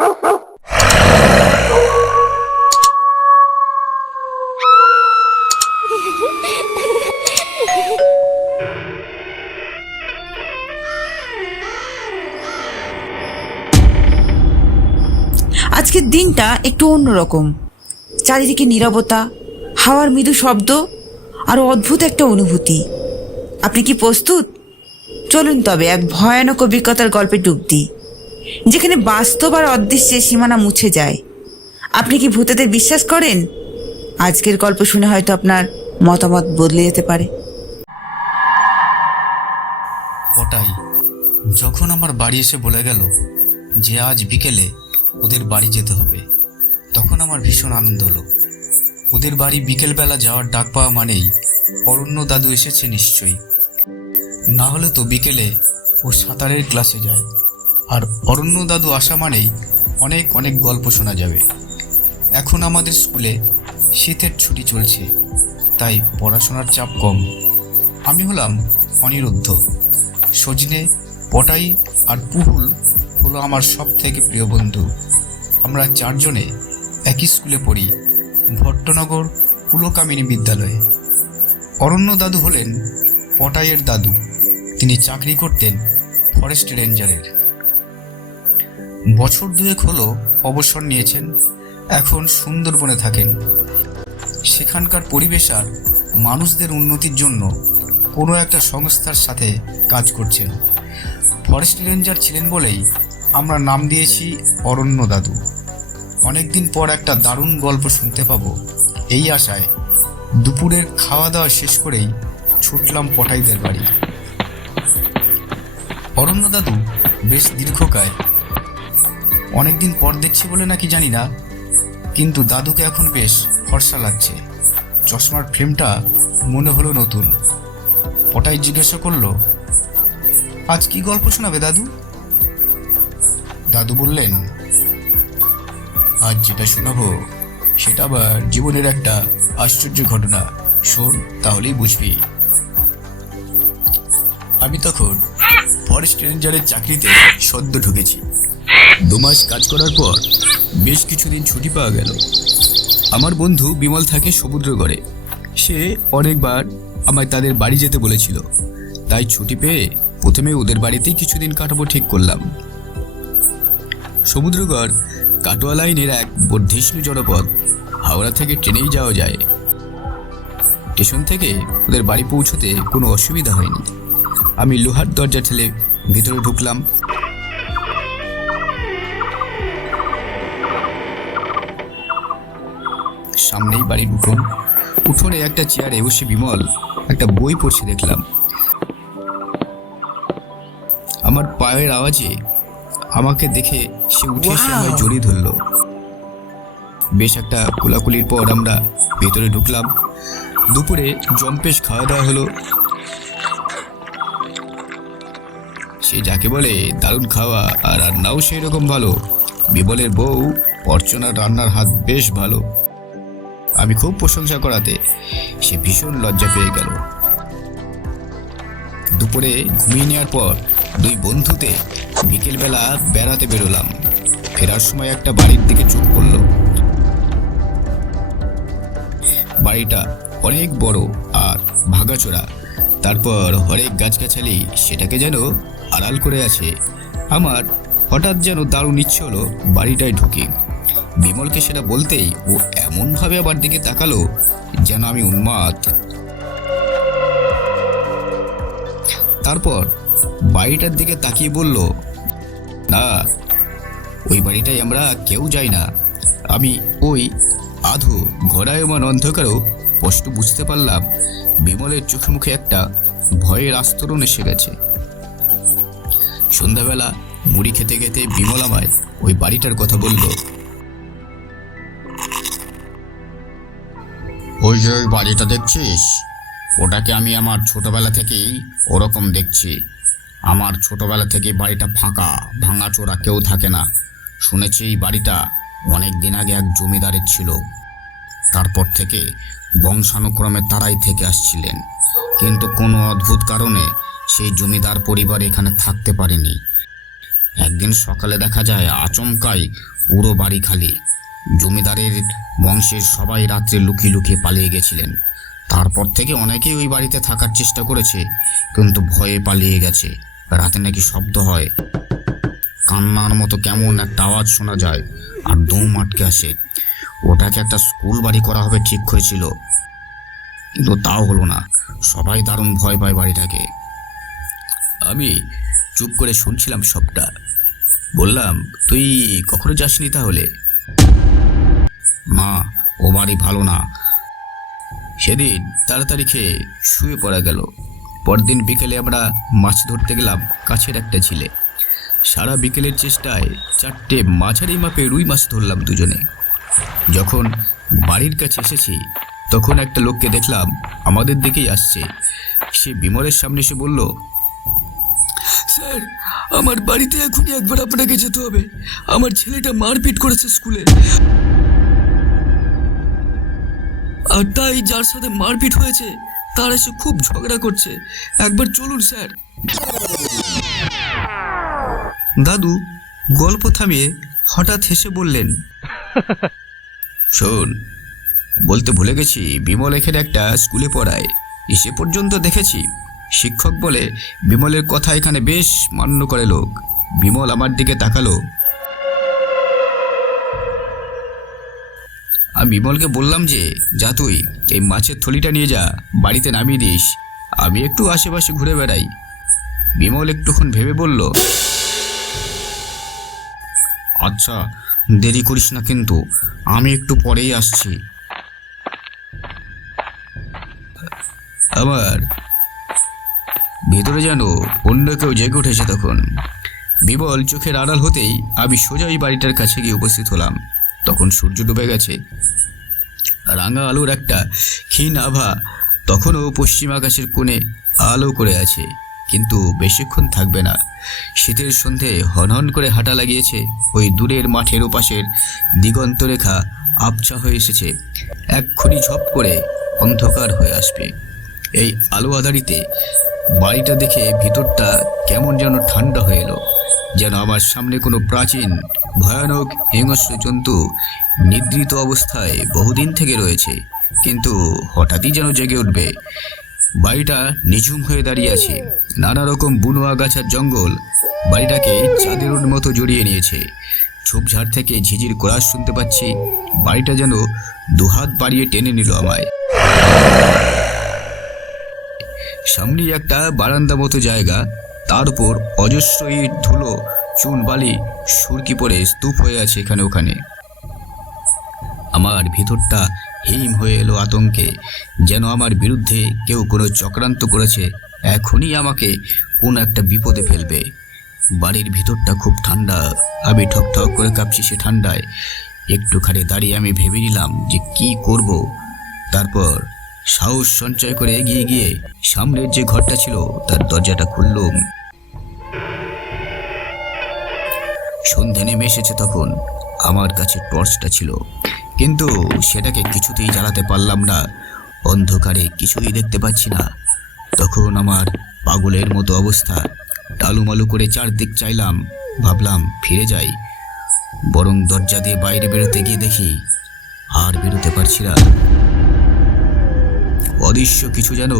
আজকের দিনটা একটু অন্যরকম। চারিদিকে নীরবতা, হাওয়ার মৃদু শব্দ, আর অদ্ভুত একটা অনুভূতি। আপনি কি প্রস্তুত? চলুন তবে এক ভয়ানক অভিজ্ঞতার গল্পে ডুব দিই। যেখানে বাস্তব আর অদৃশ্যের সীমানা মুছে যায়। আপনি কি ভূতেদের বিশ্বাস করেন? আজকের গল্প শুনে হয়তো আপনার মতামত বদলে যেতে পারে। ওটাই যখন আমার বাড়ি এসে বলে গেল যে আজ বিকেলে ওদের বাড়ি যেতে হবে, তখন আমার ভীষণ আনন্দ হলো। ওদের বাড়ি বিকেলবেলা যাওয়ার ডাক পাওয়া মানেই অরণ্য দাদু এসেছে নিশ্চয়ই। না হলে তো বিকেলে ও সাঁতারের ক্লাসে যায়। আর অরণ্য দাদু আসা মানেই অনেক অনেক গল্প শোনা যাবে। এখন আমাদের স্কুলে শীতের ছুটি চলছে, তাই পড়াশোনার চাপ কম। আমি হলাম অনিরুদ্ধ। সজনে, পটাই আর পুহুল হলো আমার সব থেকে প্রিয় বন্ধু। আমরা চারজনে একই স্কুলে পড়ি, ভট্টনগর কুলকামিনী বিদ্যালয়ে। অরণ্য দাদু হলেন পটাইয়ের দাদু। তিনি চাকরি করতেন ফরেস্ট রেঞ্জারের। বছর দুয়েক হলো অবসর নিয়েছেন, এখন সুন্দরবনে থাকেন। সেখানকার পরিবেশ আর মানুষদের উন্নতির জন্য কোনো একটা সংস্থার সাথে কাজ করছেন। ফরেস্ট রেঞ্জার ছিলেন বলেই আমরা নাম দিয়েছি অরণ্য দাদু। অনেকদিন পর একটা দারুণ গল্প শুনতে পাবো। এই আশায় দুপুরের খাওয়া দাওয়া শেষ করেই ছুটলাম পটাইদের বাড়ি। অরণ্য দাদু বেশ দীর্ঘকায় অনেকদিন পর দেখছি বলে নাকি জানি না, কিন্তু দাদুকে এখন বেশ ফর্সা লাগছে। চশমার ফ্রেমটা মনে হলো নতুন। পটাই জিজ্ঞাসা করল, আজ কি গল্প শোনাবে দাদু? দাদু বললেন, আজ যেটা শোনাবো, সেটা আবার জীবনের একটা আশ্চর্য ঘটনা। শোন, তাহলেই বুঝবি। আমি তখন ফরেস্ট রেঞ্জারের চাকরিতে সদ্য ঢুকেছি। দু মাস কাজ করার পর বেশ কিছুদিন ছুটি পাওয়া গেল। আমার বন্ধু বিমল থাকে সমুদ্রগড়ে। সে অনেকবার আমায় তাদের বাড়ি যেতে বলেছিল। তাই ছুটি পেয়ে প্রথমে ওদের বাড়িতেই কিছুদিন কাটাবো ঠিক করলাম। সমুদ্রগড় কাটোয়া লাইনের এক বর্ধিষ্ণু জনপদ হাওড়া থেকে ট্রেনেই যাওয়া যায়। স্টেশন থেকে ওদের বাড়ি পৌঁছতে কোনো অসুবিধা হয়নি। আমি লোহার দরজা ঠেলে ভিতরে ঢুকলাম। সামনেই বাড়ির উঠোন। উঠোনে একটা চেয়ারে বসে বিমল একটা বই পড়ছে দেখলাম। আমার পায়ের আওয়াজে আমাকে দেখে সে উঠে এসে আমায়! জড়িয়ে ধরলো। বেশ একটা কোলাকুলির পর আমরা ভেতরে ঢুকলাম। দুপুরে জম্পেশ খাওয়া দাওয়া হলো। সে যাকে বলে দারুণ খাওয়া আর রান্নাও সেই রকম ভালো। বিমলের বউ অর্চনার রান্নার হাত বেশ ভালো। আমি খুব প্রশংসা করাতে সে ভীষণ লজ্জা পেয়ে গেল। দুপুরে ঘুমিয়ে নেওয়ার পর দুই বন্ধুতে বিকেলবেলা বেড়াতে বেরোলাম। ফেরার সময় একটা বাড়ির দিকে চোখ পড়ল। বাড়িটা অনেক বড় আর ভাগাচোরা। তারপর হরেক গাছগাছালি সেটাকে যেন আড়াল করে আছে। আমার হঠাৎ যেন দারুণ ইচ্ছে হলো বাড়িটায় ঢুকে। বিমলকে সেটা বলতেই ও এমনভাবে আমার দিকে তাকালো যেন আমি উন্মাদ। তারপর বাড়িটার দিকে তাকিয়ে বলল, না, ওই বাড়িটায় আমরা কেউ যাই না। আমি ওই আধো ঘোড়ায়মান অন্ধকারও স্পষ্ট বুঝতে পারলাম বিমলের চোখে মুখে একটা ভয়ের আস্তরণ এসে গেছে। সন্ধ্যাবেলা মুড়ি খেতে খেতে বিমল আমায় ওই বাড়িটার কথা বলল ওই যে ওই বাড়িটা দেখছিস? ওটাকে আমি আমার ছোটবেলা থেকেই ওরকম দেখছি। আমার ছোটবেলা থেকে বাড়িটা ফাঁকা, ভাঙাচোরা কেউ থাকে না। শুনেছি এই বাড়িটা অনেক দিন আগে এক জমিদারের ছিল। তারপর থেকে বংশানুক্রমে তারাই থেকে আসছিলেন। কিন্তু কোনো অদ্ভুত কারণে সেই জমিদার পরিবার এখানে থাকতে পারেনি। একদিন সকালে দেখা যায় আচমকাই পুরো বাড়ি খালি। জমিদারের বংশের সবাই রাত্রে লুকিয়ে লুকিয়ে পালিয়ে গেছিলেন। তারপর থেকে অনেকেই ওই বাড়িতে থাকার চেষ্টা করেছে, কিন্তু ভয়ে পালিয়ে গেছে। রাতে নাকি শব্দ হয়। কান্নার মতো কেমন একটা আওয়াজ শোনা যায় আর দম আটকে আসে। ওটাকে একটা স্কুল বাড়ি করা হবে ঠিক হয়েছিল। কিন্তু তাও হলো না। সবাই দারুণ ভয় পায় বাড়িটাকে। আমি চুপ করে শুনছিলাম সবটা। বললাম, তুই কখনো যাসনি তাহলে? না ও বাড়ি ভালো না। সেদিন তাড়াতাড়ি খেয়ে শুয়ে পড়া গেল। পরদিন বিকেলে আমরা মাছ ধরতে গেলাম কাছের একটা ঝিলে। সারা বিকেলের চেষ্টায় চারটে মাঝারি মাপে রুই মাছ ধরলাম দুজনে। যখন বাড়ির কাছে এসেছি, তখন একটা লোককে দেখলাম আমাদের দিকেই আসছে। সে বিমলের সামনে এসে বলল, স্যার, আমার বাড়িতে এখনই একবার আপনাকে যেতে হবে। আমার ছেলেটা মারপিট করেছে স্কুলে। আর তাই যার সাথে মারপিট হয়েছে, তার এসে খুব ঝগড়া করছে। একবার চলুন, স্যার। দাদু, গল্প থামিয়ে হঠাৎ হেসে বললেন, শোন, বলতে ভুলে গেছি, বিমল এখানে একটা স্কুলে পড়ায়। এসে পর্যন্ত দেখেছি, শিক্ষক বলে বিমলের কথা এখানে বেশ মান্য করে লোক। বিমল আমার দিকে তাকালো আমি বিমলকে বললাম যে, যা তুই, এই মাছের থলিটা নিয়ে যা, বাড়িতে নামিয়ে দিস। আমি একটু আশেপাশে ঘুরে বেড়াই। বিমল একটুক্ষণ ভেবে বলল আচ্ছা দেরি করিস না কিন্তু, আমি একটু পরেই আসছি। আমার ভেতরে যেন অন্য কেউ জেগে উঠেছে তখন। বিমল চোখের আড়াল হতেই আমি সোজা ওই বাড়িটার কাছে গিয়ে উপস্থিত হলাম। তখন সূর্য ডুবে গেছে। রাঙা আলোর একটা ক্ষীণ আভা তখনও পশ্চিম আকাশের কোণে আলো করে আছে, কিন্তু বেশিক্ষণ থাকবে না। শীতের সন্ধে হনহন করে হাঁটা লাগিয়েছে, ওই দূরের মাঠের ওপাশের দিগন্ত রেখা আবছা হয়ে এসেছে। এক্ষুনি ঝপ করে অন্ধকার হয়ে আসবে। এই আলো আধারিতে বাড়িটা দেখে ভিতরটা কেমন যেন ঠান্ডা হয়ে এলো। যেন আমার সামনে কোনো প্রাচীন, ভয়ানক হিংস্র জন্তু নিদ্রিত অবস্থায় বহুদিন থেকে রয়েছে, কিন্তু হঠাৎই যেন জেগে উঠবে। বাড়িটা নিঝুম হয়ে দাঁড়িয়ে আছে। নানা রকম বুনো আগাছার জঙ্গল বাড়িটাকে চাঁদের মতো জড়িয়ে নিয়েছে। ঝোপঝাড় থেকে ঝিঝির কোলাস শুনতে পাচ্ছি। বাড়িটা যেন দুহাত বাড়িয়ে টেনে নিল আমায়। সামনেই একটা বারান্দা মতো জায়গা। তার উপর অজস্র ইট ধুলো, চুন বালি, সুরকি পড়ে স্তূপ হয়ে আছে এখানে ওখানে। আমার ভিতরটা হিম হয়ে এলো আতঙ্কে, যেন আমার বিরুদ্ধে কেউ কোনো চক্রান্ত করেছে, এখনই আমাকে কোন একটা বিপদে ফেলবে। বাড়ির ভিতরটা খুব ঠান্ডা, আমি ঠক ঠক করে কাঁপছি সে ঠান্ডায়। একটুখানি দাঁড়িয়ে আমি ভেবে নিলাম যে কি করব। তারপর সাহস সঞ্চয় করে এগিয়ে গিয়ে সামনের যে ঘরটা ছিল, তার দরজাটা খুললুম। সন্ধে নেমে এসেছে তখন। আমার কাছে টর্চটা ছিল। কিন্তু সেটাকে কিছুতেই জ্বালাতে পারলাম না। অন্ধকারে কিছুই দেখতে পাচ্ছি না। তখন আমার পাগলের মতো অবস্থা। টালুমালু করে চারদিক চাইলাম। ভাবলাম, ফিরে যাই। বরং দরজা দিয়ে বাইরে বেরোতে গিয়ে দেখি, আর বেরোতে পারছি না। অদৃশ্য কিছু যেন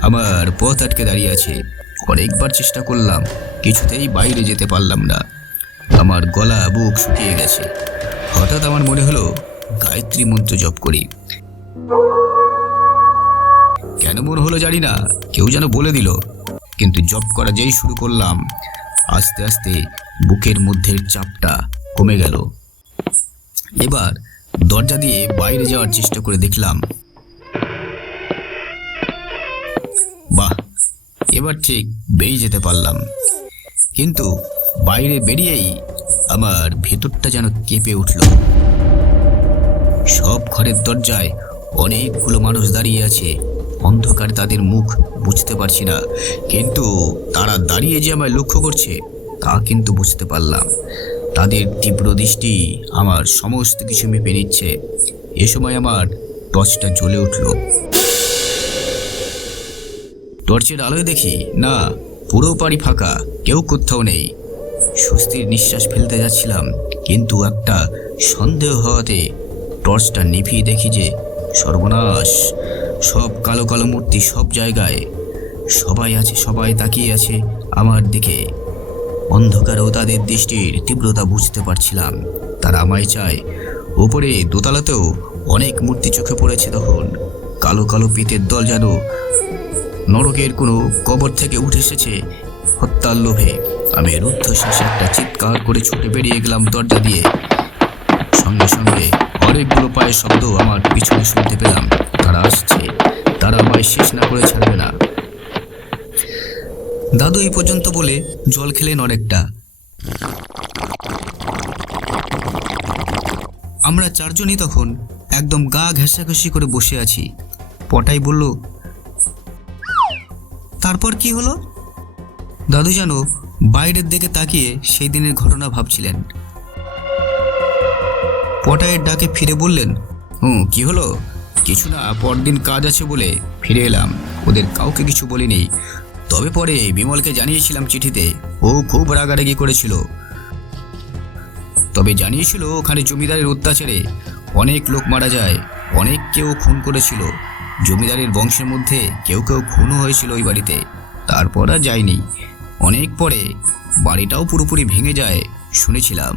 আমার পথ আটকে দাঁড়িয়ে আছে। অনেকবার চেষ্টা করলাম, কিছুতেই বাইরে যেতে পারলাম না। আমার গলা বুক শুকিয়ে গেছে। হঠাৎ আমার মনে হলো, গায়ত্রী মন্ত্র জপ করি। কেন মনে হলো জানি না, কেউ যেন বলে দিল। কিন্তু জপ করা যেই শুরু করলাম, আস্তে আস্তে বুকের মধ্যের চাপটা কমে গেল। এবার দরজা দিয়ে বাইরে যাওয়ার চেষ্টা করে দেখলাম, বাহ, এবার ঠিক বেরিয়ে যেতে পারলাম। কিন্তু বাইরে বেরিয়েই আমার ভেতরটা যেন কেঁপে উঠল। সব ঘরের দরজায় অনেকগুলো মানুষ দাঁড়িয়ে আছে। অন্ধকার তাদের মুখ বুঝতে পারছি না। কিন্তু তারা দাঁড়িয়ে যে আমায় লক্ষ্য করছে, তা কিন্তু বুঝতে পারলাম। তাদের তীব্র দৃষ্টি আমার সমস্ত কিছু মেপে নিচ্ছে। এ সময় আমার টর্চটা জ্বলে উঠল। টর্চের আলোয় দেখি, না, পুরো ফাঁকা, কেউ কোথাও নেই। স্বস্তির নিঃশ্বাস ফেলতে যাচ্ছিলাম, কিন্তু একটা সন্দেহ হওয়াতে টর্চটা নিভিয়ে দেখি যে সর্বনাশ, সব কালো কালো মূর্তি সব জায়গায়। সবাই আছে, সবাই তাকিয়ে আছে আমার দিকে। অন্ধকারেও তাদের দৃষ্টির তীব্রতা বুঝতে পারছিলাম। তারা আমায় চায়, ওপরে দোতলাতেও অনেক মূর্তি চোখে পড়েছে তখন। কালো কালো পিতের দল যেন নরকের কোনো কবর থেকে উঠে এসেছে হত্যার লোভে। আমি রুদ্ধশ্বাসে একটা চিৎকার করে ছুটে বেরিয়ে গেলাম দরজা দিয়ে। সঙ্গে সঙ্গে অনেকগুলো পায়ের শব্দ আমার পিছনে শুনতে পেলাম। তারা আসছে। তারা আমায় শেষ না করে ছাড়বে না। দাদু এই পর্যন্ত বলে জল খেলেন অনেকটা। আমরা চারজনই তখন একদম গা ঘেঁষাঘেঁষি করে বসে আছি। পটাই বলল, তারপর কি হলো? দাদু যেন বাইরের দিকে তাকিয়ে সেই দিনের ঘটনা ভাবছিলেন। পটায়ের ডাকে ফিরে বললেন, হুম, কি হলো? কিছু না, পরদিন কাজ আছে বলে ফিরে এলাম। ওদের কাউকে কিছু বলিনি। তবে পরে বিমলকে জানিয়েছিলাম চিঠিতে, ও খুব রাগারাগি করেছিল। তবে জানিয়েছিল ওখানে জমিদারের অত্যাচারে অনেক লোক মারা যায়, অনেক কেউ খুন করেছিল। জমিদারের বংশের মধ্যে কেউ কেউ খুনও হয়েছিল ওই বাড়িতে। তারপর আর যায়নি। অনেক পরে বাড়িটাও পুরোপুরি ভেঙে যায় শুনেছিলাম।